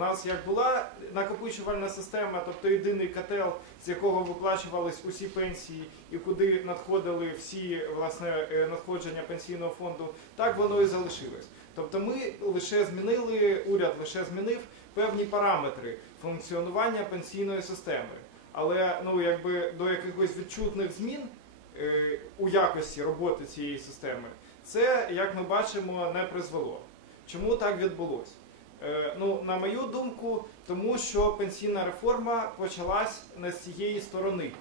нас як була накопичувальна система, тобто єдиний котел, з якого виплачувались усі пенсії і куди надходили всі власне е, надходження пенсійного фонду, так воно і залишилось. Тобто ми лише змінили, уряд лише змінив певні параметри функціонування пенсійної системи. Але ну якби до якихось відчутних змін е, у якості роботи цієї системи, це, як ми бачимо, не призвело. Чому так відбулося? Е, ну, на мою думку, тому що пенсійна реформа почалась не з цієї сторони.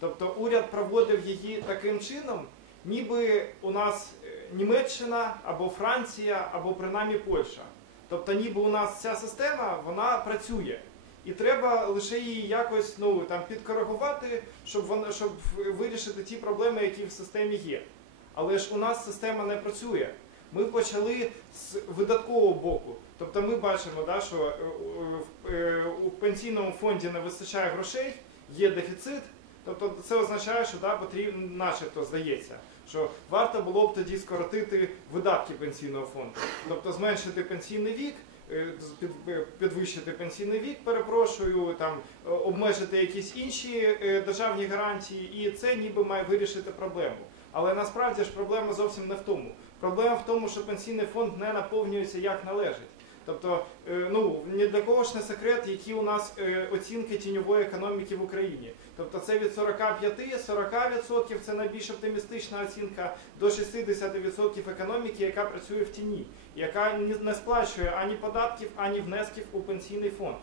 Тобто уряд проводив її таким чином, ніби у нас е, Німеччина або Франція, або принаймні Польща. Тобто, ніби у нас ця система вона працює. І треба лише її якось ну, там, підкоригувати, щоб, вона, щоб вирішити ті проблеми, які в системі є. Але ж у нас система не працює. Ми почали з видаткового боку. Тобто ми бачимо, да, що е, е, е, у пенсійному фонді не вистачає грошей, є дефіцит. Тобто це означає, що да, потрібно, начебто здається, що варто було б тоді скоротити видатки пенсійного фонду, тобто зменшити пенсійний вік, підвищити пенсійний вік, перепрошую, там е, обмежити якісь інші е, державні гарантії, і це ніби має вирішити проблему. Але насправді ж проблема зовсім не в тому. Проблема в тому, що пенсійний фонд не наповнюється як належить. Тобто, е, ну ні для кого ж не секрет, які у нас е, оцінки тіньової економіки в Україні. Тобто це від 45-40% це найбільш оптимістична оцінка до 60% економіки, яка працює в тіні, яка не сплачує ані податків, ані внесків у пенсійний фонд.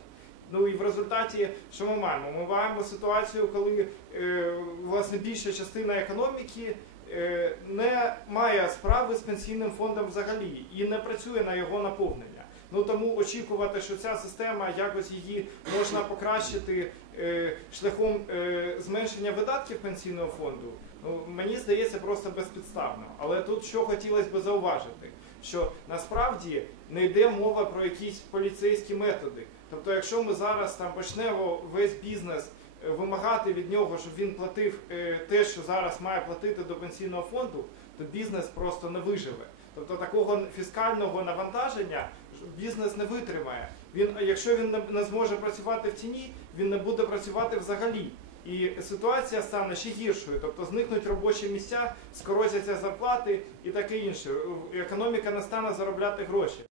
Ну і в результаті, що ми маємо? Ми маємо ситуацію, коли е, власне більша частина економіки не має справи з пенсійним фондом взагалі і не працює на його наповнення. Ну тому очікувати, що ця система якось її можна покращити е, шляхом е, зменшення видатків пенсійного фонду. Ну мені здається просто безпідставно. Але тут що хотілося би зауважити, що насправді не йде мова про якісь поліцейські методи. Тобто, якщо ми зараз там почнемо весь бізнес е, вимагати від нього, щоб він платив те, що зараз має платити до пенсійного фонду, то бізнес просто не виживе. Тобто такого фіскального навантаження бізнес не витримає. Він, якщо він не- зможе працювати в тіні, він не буде працювати взагалі. І ситуація стане ще гіршою, тобто зникнуть робочі місця, скоротяться зарплати і таке інше. Економіка не стане заробляти гроші.